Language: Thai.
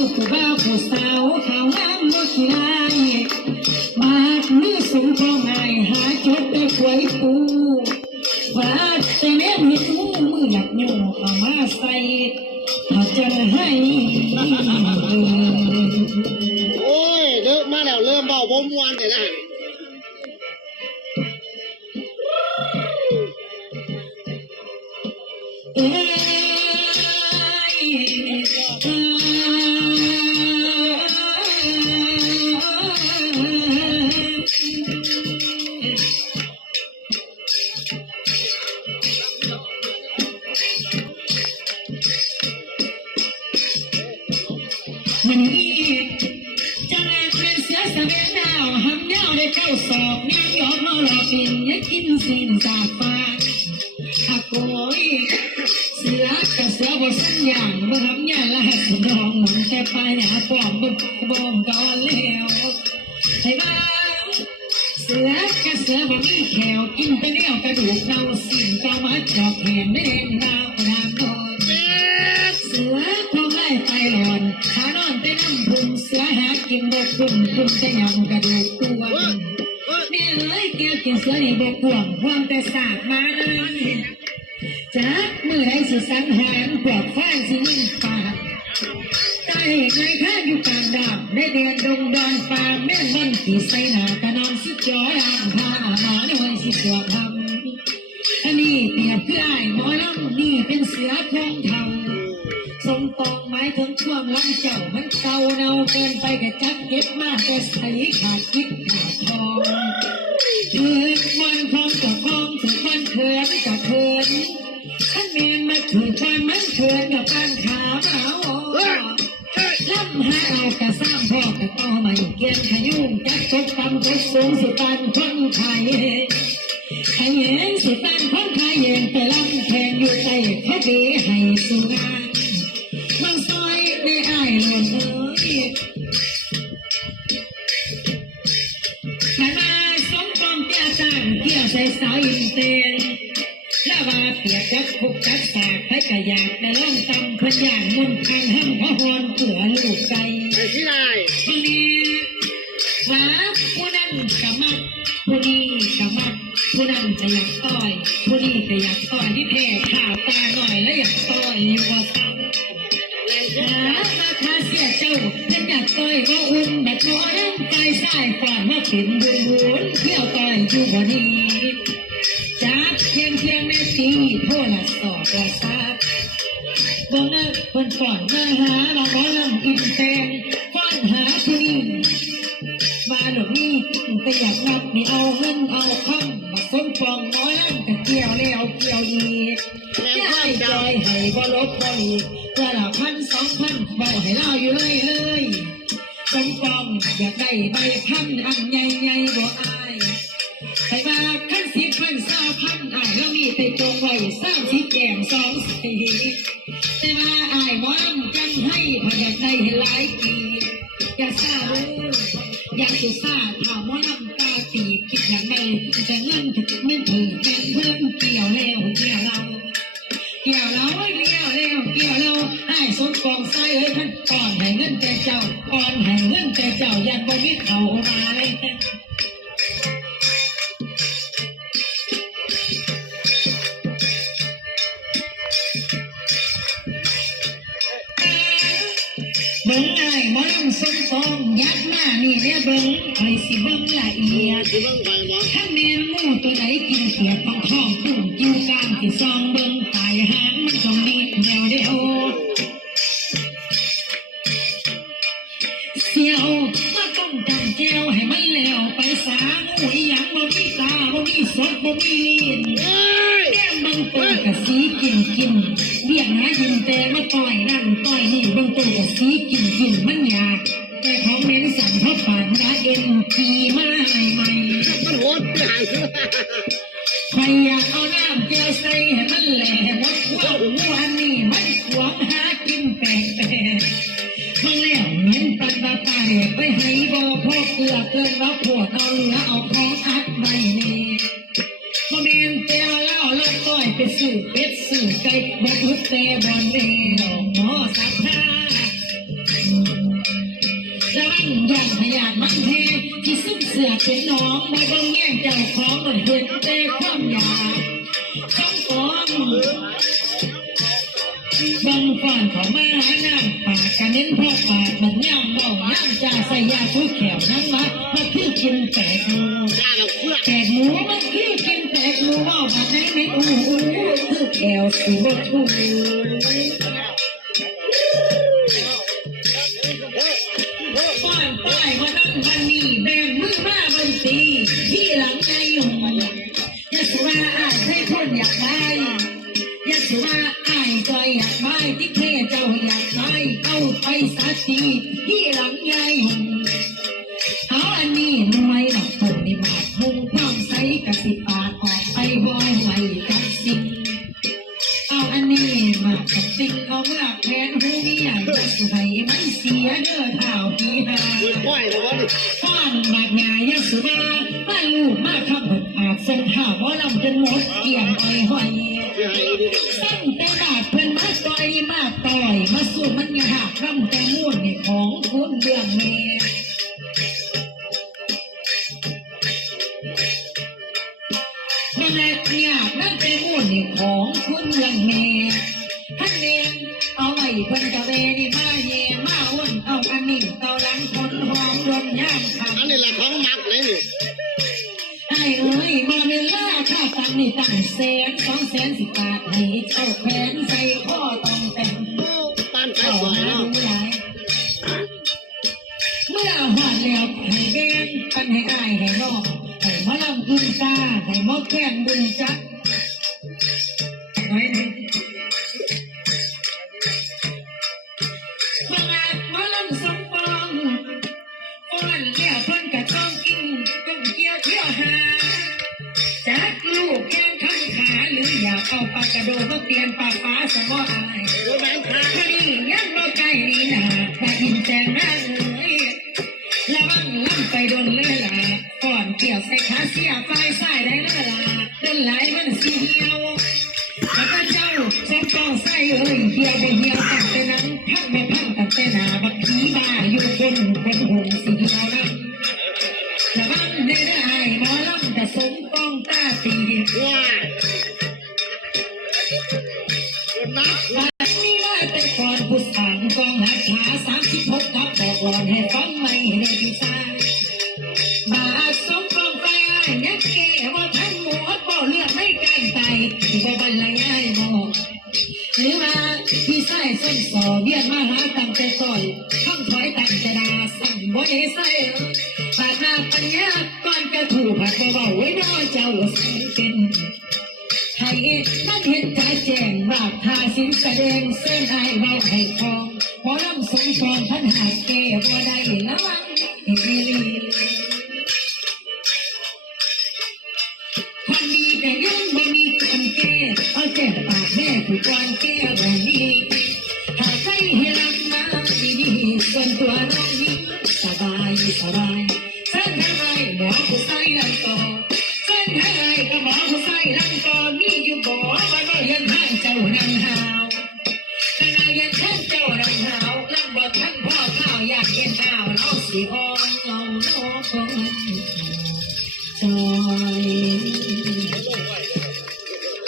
ผู้บ่าวผู้สาวขาวามบ่ขี้ลายบาดมือสูงเท่ายหาจดได้ควยปูบาดแต่แม่มีมือมือหยักโยเอามาใส่เขาจะให้โอ้ยเริ่มมาแล้วเริ่มเบาบ่มวนแต่นะ ยอดมาลอกินยากกินสินสาฟ้าหักโกยเสือกับเสือบสัญญาณบ่ทำยาละสนองมันแต่ปลายหาปลอมบ่บ่มก่อนแล้วให้บ้าเสือกับเสือบ่มีแขวกินไปแล้วกระดูกเน่าสิ่งก็มาจอกแหนไม่เล่นด อ้ยเกี่ยวนี้บกห่วงห่วงแต่สากมาเลยจากมือไรสิสังหารปลอกฟ้าสิยิ่งป่าตาเหตุไรข้าอยู่กลางดาบได้เดินดงดอนป่าแม่มันขี่ใส่หน้ากระนอนสิจอยอ่างผ้าหมาในวันสิสวดทำอันนี้เปียบคือไอ้หมอลำนี่เป็นเสือโคงเทาสมปองหมายถึงช่วงล้ำเจ้ามันเก่าเนาเกินไปกับจักเก็บมากแต่ใส่ขาดคิดขาดทองถือ ถือความมันเขินกับปานขาเมาล้ำหาเอากระสร้างพ่อกับต่อไม่เกียนขยุ่งจักตกต่ำตกสูงสิปานคนไทยขยันสิปานคนไทยเย็นไปลำแทงอยู่ใจเขาดีให้สุงานมันซอยได้อายหล่นเอ้ยมามาสมปองเจ้าต่างเกี่ยวใส่สาวอินเตนแล้วว่า เปียกจักคุกจักสากให้กระยากแต่ล่องตำพนอย่างมุนทางห้ำพะฮอนเผื่อลูกไก่ไอ้ที่ไรบางทีว่าผู้นั้นกะมักผู้นี้กะมักผู้นั้นจะอยากต่อย ผู้นี้ก็อยากต่อยที่แพ้ข่าวตาหน่อยแล้วอยากต่อยอยู่ว่าซ้ำแรงหาขึ้นมาคาเสียเจ้าเล่นอยากต่อยว่าอุ่นแบบน้อยใจสายก่อนว่าเป็นบุญบุญเที่ยวต่อยอยู่บ่ดีจากเพียงเพียงแม่ตีโท รสอบละทราบบ่เงอะคนก่อนมาหาเราบ่ลำอินแตงฟ้อนหาผู้นี้มาหนุ่มนี่แต่อยากนับนี่เอาเงินเอาคำมาสมปองน้อยนั่นก็เกี่ยวแล้วเกี่ยวอีกแรงให้จอยให้บ่ลดบ่อีกเพื่อละพันสองพันเบาให้เล่าอยู่เลยเลยสมปองอยากได้ใบพันอันใหญ่ใหญ่บ่อา สีแต่ว่าอายหมอลำจังให้พยากได้ให้หลายปีอย่าซาเลยอยากสุซาถ้าหมอลำตาตีบคิดอย่างไรแต่เงินถึงไม่ถึงแม่นเพิ่นเกี่ยวแล้วเกี่ยวเราเกี่ยวเราเกี่ยวเร็วเกี่ยวเราให้สมกองไส้เอ้ยท่านก่อนให้เงินแต่เจ้าก่อนให้เงินแต่เจ้ายันบ่มีเขามาเลย บิ่งไอ้หมอลำสมปองยัดมานี่เนี่ยเบิ่งไอ้สิเบิ่งละเอียดที่เบิ่งไปบ่ถ้าแมงมูตัวไหนกินเขียดต้องท้องตุ่มกิ้วกลางที่ซองเบิ่งตายหางมันต้องมีแนวเดียวเสียวก็ต้องจำแก้วให้มันแล้วไปสางูอีหยังบ่มีตาบ่มีสดบ่มีลิ้นเอ้ยแก้มบางตัวกับสีกินกินเบี้ย หายินแต่มาต่อยนั่นต่อยนี่บางตัวก็ซื้อกินกินมันยากแต่เขาเน้นสั่งเขาปานนะเอ็นปีมาให้ใหม่มันโหดที่หางคือใครอยากเอาน้ำแก้วใส่ให้มันแหล่หมดขั้วหัวนี่มัน อยไปสู่เป็ดสู่ไก่บ่บ่ทุกเตบอนเดียวหมอสัทธาระวังอย่างพยาดมันเทที่ซึ่งเสือเป็นน้องบ่เบิ่งแย่งเจ้าของบ่เห็นแต่ความอยากสองฟองบังฟันเขามาหาน้ำปากกันเน้นพ่อปากมันย่ำเบาย่ำจ่าใส่ยาทุกแขวนั่งมามาคือกินแต ป้อนป้ายวันนั้นวันนี้แบ่งมือมาบันตีที่หลังใจหงยาสุราอายให้คนอยากได้ยาสุราอายจอยอยากได้ที่แค่เจ้าอยากได้เอาไปสักทีที่หลังใจหงเอาอันนี้หน่าป้อยแต่ว่านี่ฟ้อนบาดงายสุมามาลูกมาขับหดอาจส่งข่าวว่าลำจนหมดเกี่ยงอ้อยหอยเสียหายดีกว่าตั้งแต่บาดเพิ่นมาต่อยมาต่อย มาสู้มันยากลำแต่มุ่นในของคุณเรื่องแม่นั่นแหละเนี่ยนั่นเป็นมูลนี่ของคุณเรื่องแม่ท่านเองเอาไว้เพิ่นกะเวนี่มาเย่มาอ้วนเอาอัน ของมักเลยนี่ไอ้เอ้ยมาเวลาค่าตังนี่ตั้งแสนสองแสนสิบบาทให้เจ้าแขนใส่ข้อต้องแต่งปานใจเข้สวยเนาะเมื่อหอดแล้วให้แบงปันให้อายให้นอกให้มาลำกุนตาให้มอแค้นบุญจักไเตียนปากฟ้าสมออายโอ้แบงค์ค่ะพอดียังบ่ไกลนี่นาพาอินแจงหน้ สามสิบกับบอกหลอนให้ฟังไม่ได้ดีซ่าบาสมกองไฟไอ้ยักเก๋ว่าทั้งหมดบ่เลือดไม่การไตที่บ่บรรลัยไอ้บอกหรือว่าพี่ใส่ส้นสอเบียนมาหาตั้งแต่ซอยข้างถอยตั้งแต่ดาสั่งบ่ได้ใส่ปาดหน้าปัญญาก่อนกระถูกผัดบ่เบาไว้น้อเจ้าสิเป็นให้มันเห็นใจแจ้งว่าทาสินแสดงเส้นไอายเบาให้คอง หมอลำสงกรพันหาแก่บ่ได้ระวังให้ดีคนดีแต่ยังบ่มีคนแก้เอาแจ้งปากแม่ผู้ก่อนแก้บ่นี้ถ้าใครให้รับมาดีๆส่วนตัวน้องนี้สบายสบายเส้นทางไอหมอผู้ใส่ลังต่อเส้นทางไอก็หมอผู้ใส่ลังต่อ